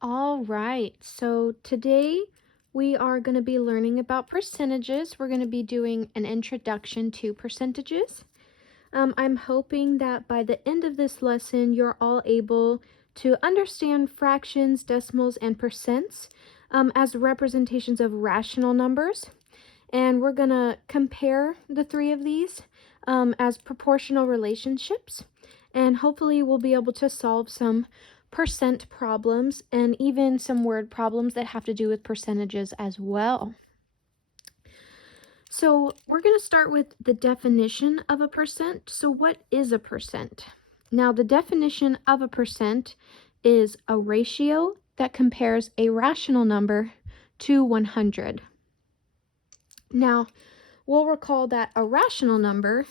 All right, so today we are going to be learning about percentages. We're going to be doing an introduction to percentages. I'm hoping that by the end of this lesson, you're all able to understand fractions, decimals, and percents as representations of rational numbers. And we're going to compare the three of these as proportional relationships. And hopefully we'll be able to solve some percent problems and even some word problems that have to do with percentages as well. So we're going to start with the definition of a percent. So what is a percent? Now the definition of a percent is a ratio that compares a rational number to 100. Now we'll recall that a rational number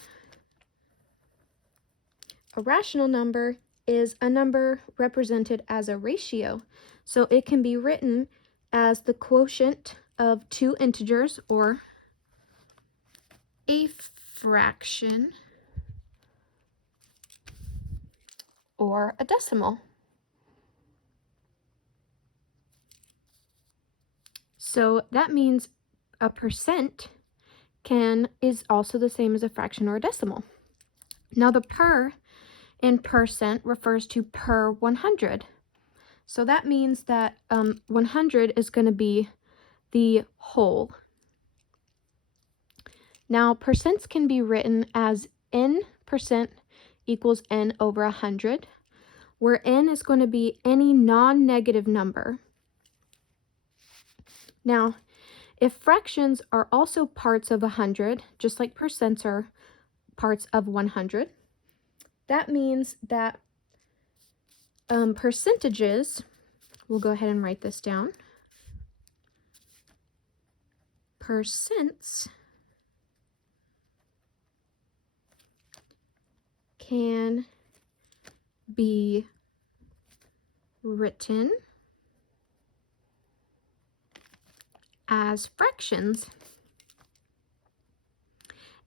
is a number represented as a ratio. So it can be written as the quotient of two integers or a fraction or a decimal. So that means a percent is also the same as a fraction or a decimal. Now the per in percent refers to per 100. So that means that 100 is going to be the whole. Now percents can be written as n percent equals n over 100, where n is going to be any non-negative number. Now, if fractions are also parts of 100, just like percents are parts of 100, that means that percentages, we'll go ahead and write this down, percents can be written as fractions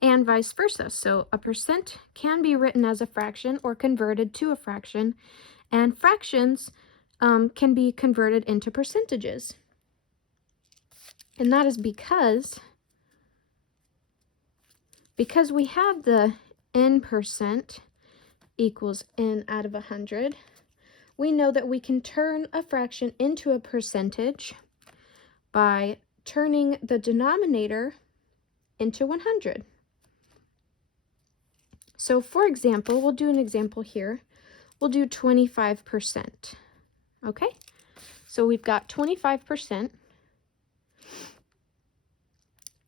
and vice versa. So a percent can be written as a fraction or converted to a fraction, and fractions can be converted into percentages. And that is because we have the n percent equals n out of 100, we know that we can turn a fraction into a percentage by turning the denominator into 100. So for example, we'll do an example here. We'll do 25%. Okay, so we've got 25%.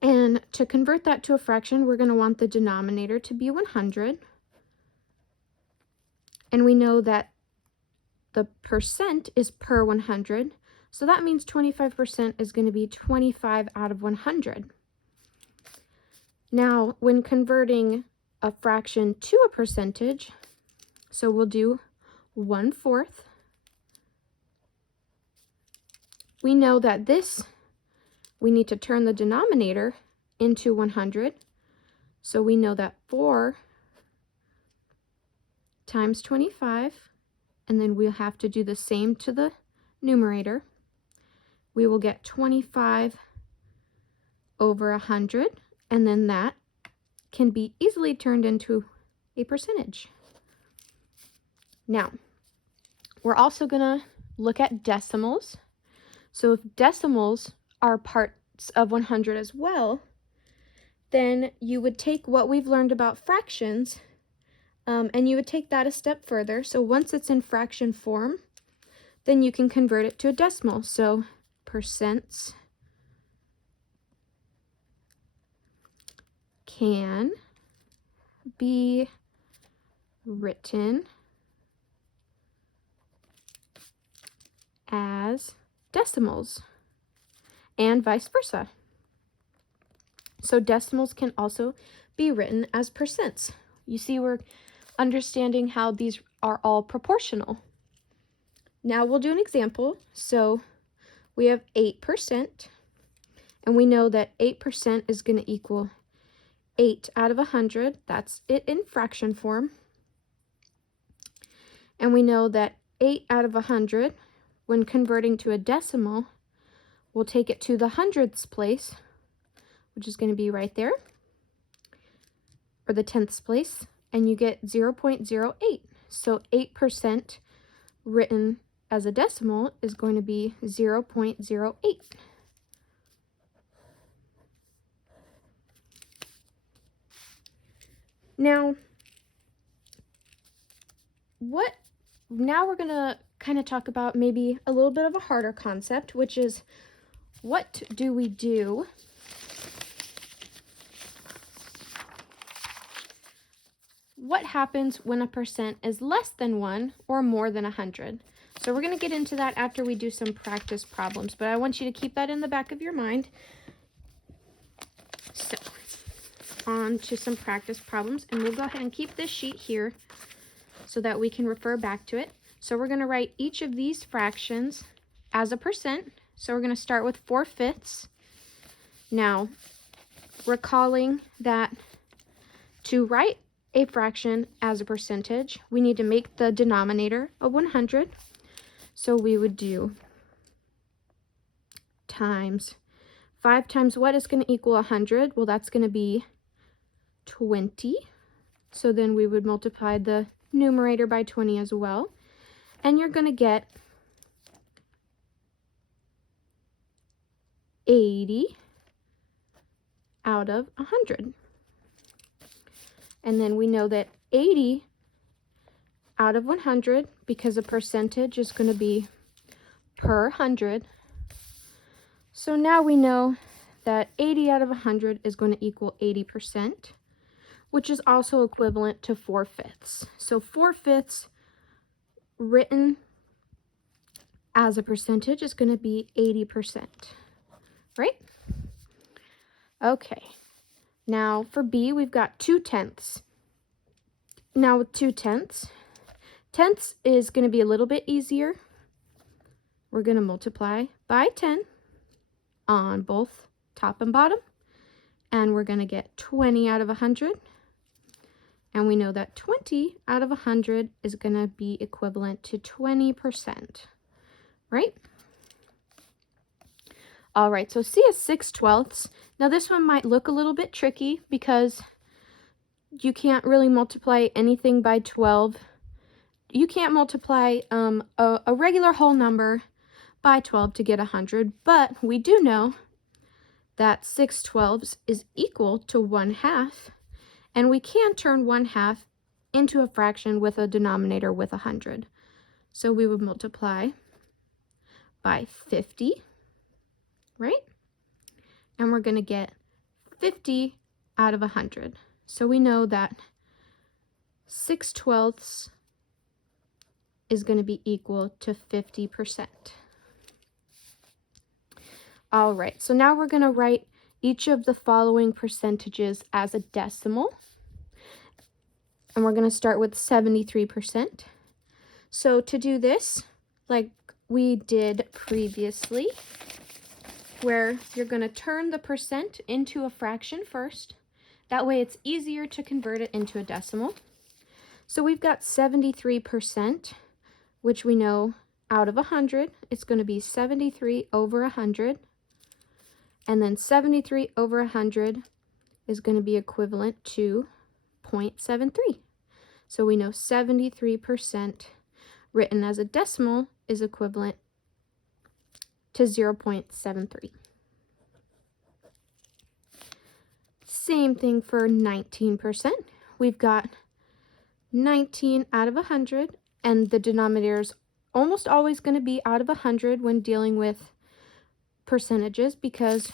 And to convert that to a fraction, we're going to want the denominator to be 100. And we know that the percent is per 100. So that means 25% is going to be 25 out of 100. Now, when converting a fraction to a percentage, so we'll do 1/4. We know that we need to turn the denominator into 100. So we know that 4 times 25, and then we'll have to do the same to the numerator. We will get 25 over 100, and then that can be easily turned into a percentage. Now, we're also going to look at decimals. So if decimals are parts of 100 as well, then you would take what we've learned about fractions and you would take that a step further. So once it's in fraction form, then you can convert it to a decimal. So percents can be written as decimals and vice versa. So decimals can also be written as percents. You see, we're understanding how these are all proportional. Now we'll do an example. So we have 8%, and we know that 8% is going to equal 8 out of 100. That's it in fraction form. And we know that 8 out of 100 when converting to a decimal, we'll take it to the hundredths place, which is going to be right there, or the tenths place, and you get 0.08. So 8% written as a decimal is going to be 0.08. Now we're going to kind of talk about maybe a little bit of a harder concept, which is what do we do what happens when a percent is less than 1 or more than 100? So we're going to get into that after we do some practice problems, but I want you to keep that in the back of your mind. So on to some practice problems, and we'll go ahead and keep this sheet here so that we can refer back to it. So we're going to write each of these fractions as a percent. So we're going to start with 4/5. Now, recalling that to write a fraction as a percentage, we need to make the denominator a 100. So we would do times 5 times what is going to equal 100? Well, that's going to be 20. So then we would multiply the numerator by 20 as well. And you're going to get 80 out of 100. And then we know that 80 out of 100, because a percentage is going to be per 100. So now we know that 80 out of 100 is going to equal 80%, which is also equivalent to 4/5. So 4/5 written as a percentage is going to be 80%, right? Okay. Now for B, we've got 2/10. Now with 2/10, tenths is going to be a little bit easier. We're going to multiply by 10 on both top and bottom, and we're going to get 20 out of 100. And we know that 20 out of 100 is going to be equivalent to 20%, right? All right, so C is 6/12. Now this one might look a little bit tricky because you can't really multiply anything by 12. You can't multiply a regular whole number by 12 to get 100, but we do know that 6/12 is equal to 1/2, and we can turn 1/2 into a fraction with a denominator with 100. So we would multiply by 50, right? And we're going to get 50 out of 100. So we know that 6/12 is going to be equal to 50%. All right, so now we're going to write each of the following percentages as a decimal. And we're going to start with 73%. So to do this, like we did previously, where you're going to turn the percent into a fraction first. That way it's easier to convert it into a decimal. So we've got 73%, which we know out of 100, it's going to be 73 over 100. And then 73 over 100 is going to be equivalent to 0.73. So we know 73% written as a decimal is equivalent to 0.73. Same thing for 19%. We've got 19 out of 100, and the denominator is almost always going to be out of 100 when dealing with percentages, because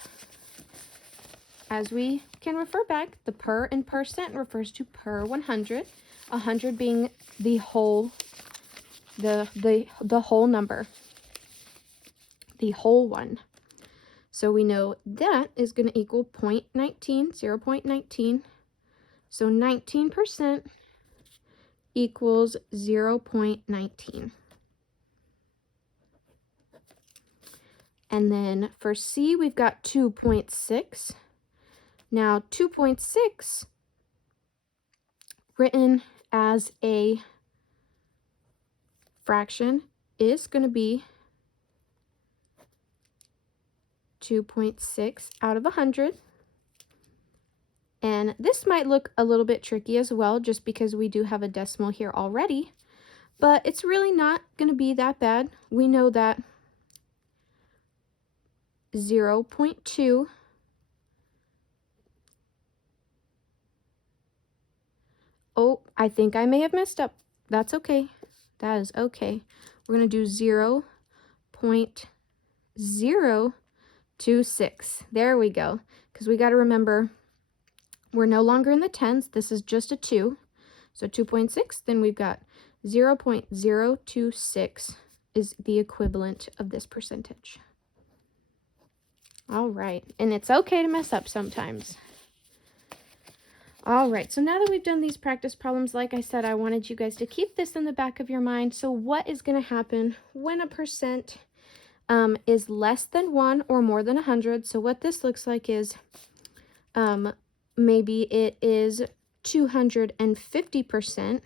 as we can refer back, the per in percent refers to per 100, 100 being the whole the whole number, the whole one. So we know that is going to equal 0.19, 0.19. So 19% equals 0.19. And then for C, we've got 2.6. Now 2.6 written as a fraction is going to be 2.6 out of 100. And this might look a little bit tricky as well, just because we do have a decimal here already, but it's really not going to be that bad. We know that 0.2 Oh, I think I may have messed up. That's okay. That is okay. We're going to do 0.026. There we go. Because we got to remember, we're no longer in the tens. This is just a 2. So 2.6, then we've got 0.026 is the equivalent of this percentage. All right. And it's okay to mess up sometimes. All right, so now that we've done these practice problems, like I said, I wanted you guys to keep this in the back of your mind. So what is going to happen when a percent is less than 1 or more than 100? So what this looks like is maybe it is 250%.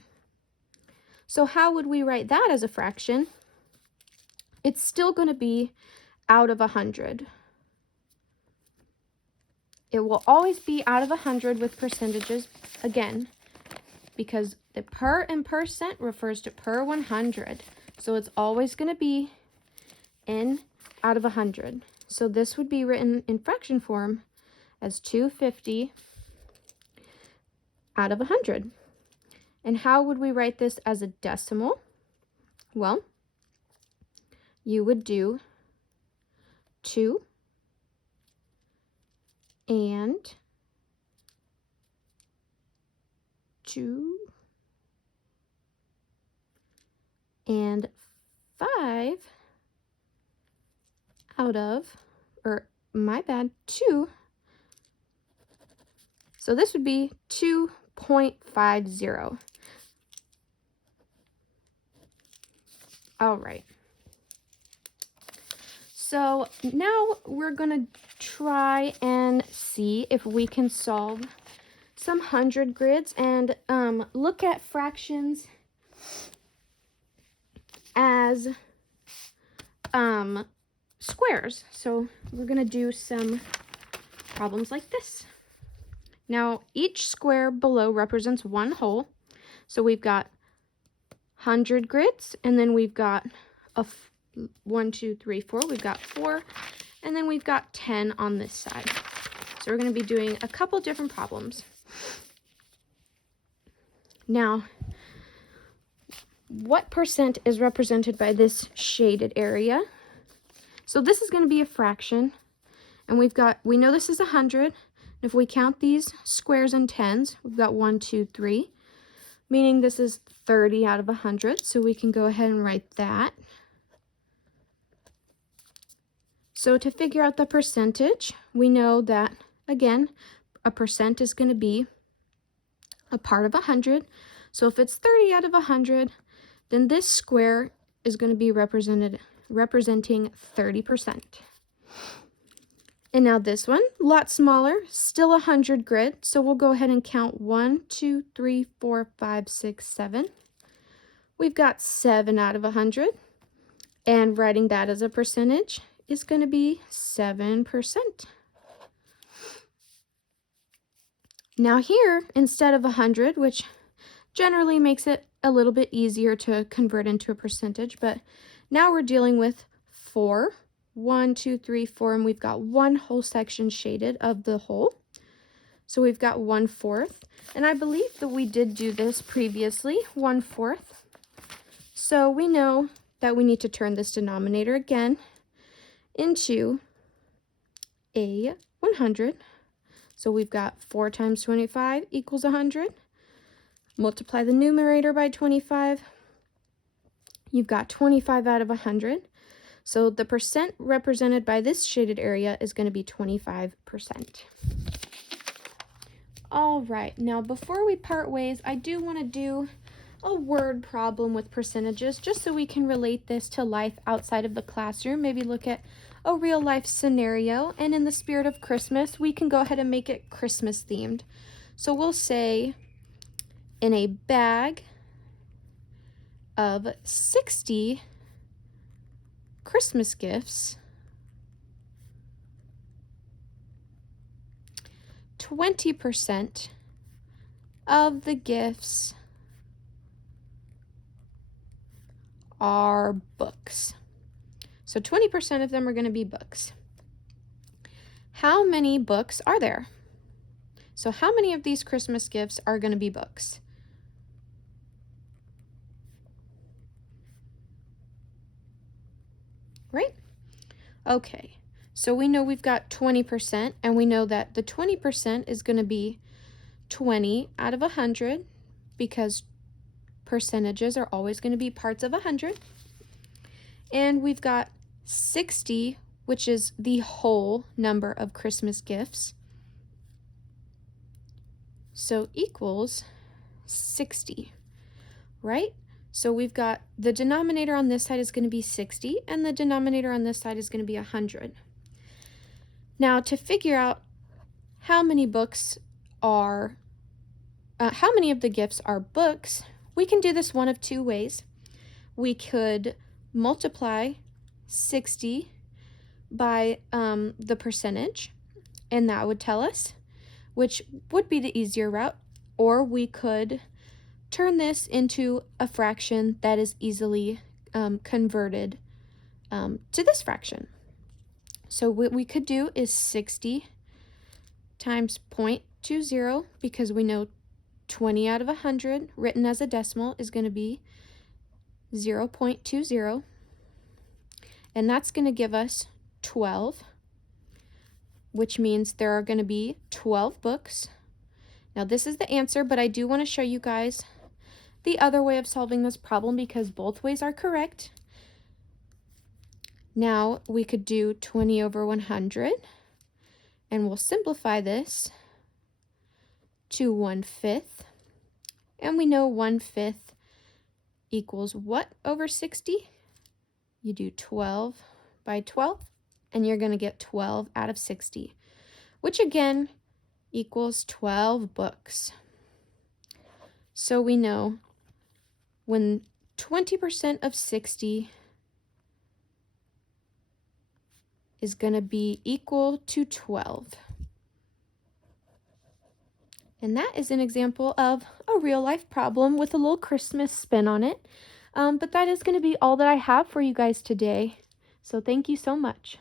So how would we write that as a fraction? It's still going to be out of 100. It will always be out of 100 with percentages, again, because the per and percent refers to per 100. So it's always going to be n out of 100. So this would be written in fraction form as 250 out of 100. And how would we write this as a decimal? Well, you would do 2 and 2 and 5 out of, or my bad, 2. So this would be 2.50. All right. So now we're going to try and see if we can solve some 100 grids and look at fractions as squares. So we're going to do some problems like this. Now each square below represents one whole. So we've got 100 grids, and then we've got a 1, 2, 3, 4. We've got 4, and then we've got 10 on this side. So we're going to be doing a couple different problems. Now, what percent is represented by this shaded area? So this is going to be a fraction, and we know this is 100. If we count these squares and tens, we've got 1, 2, 3, meaning this is 30 out of 100. So we can go ahead and write that. So to figure out the percentage, we know that, again, a percent is going to be a part of 100. So if it's 30 out of 100, then this square is going to be representing 30%. And now this one, a lot smaller, still 100 grid. So we'll go ahead and count 1, 2, 3, 4, 5, 6, 7. We've got 7 out of 100. And writing that as a percentage is going to be 7%. Now here, instead of 100, which generally makes it a little bit easier to convert into a percentage, but now we're dealing with 4. 1, 2, 3, 4, and we've got one whole section shaded of the whole. So we've got 1/4, and I believe that we did do this previously, 1/4. So we know that we need to turn this denominator again into a 100. So we've got 4 times 25 equals 100. Multiply the numerator by 25. You've got 25 out of 100. So the percent represented by this shaded area is going to be 25%. All right, now before we part ways, I do want to do a word problem with percentages, just so we can relate this to life outside of the classroom. Maybe look at a real life scenario, and in the spirit of Christmas, we can go ahead and make it Christmas themed. So we'll say, in a bag of 60 Christmas gifts, 20% of the gifts are books. So 20% of them are going to be books. How many books are there? So how many of these Christmas gifts are going to be books? Right? Okay, so we know we've got 20%, and we know that the 20% is going to be 20 out of 100, because percentages are always going to be parts of 100. And we've got 60, which is the whole number of Christmas gifts. So equals 60, right? So we've got the denominator on this side is going to be 60, and the denominator on this side is going to be 100. Now, to figure out how many books are, how many of the gifts are books, we can do this one of two ways. We could multiply 60 by the percentage, and that would tell us, which would be the easier route, or we could turn this into a fraction that is easily converted to this fraction. So what we could do is 60 times 0.20, because we know 20 out of 100 written as a decimal is going to be 0.20, and that's going to give us 12, which means there are going to be 12 books. Now this is the answer, but I do want to show you guys the other way of solving this problem, because both ways are correct. Now we could do 20 over 100, and we'll simplify this to 1/5, and we know 1/5 equals what over 60? You do 12 by 12, and you're going to get 12 out of 60, which again equals 12 books. So we know when 20% of 60 is going to be equal to 12. And that is an example of a real life problem with a little Christmas spin on it. But that is going to be all that I have for you guys today. So thank you so much.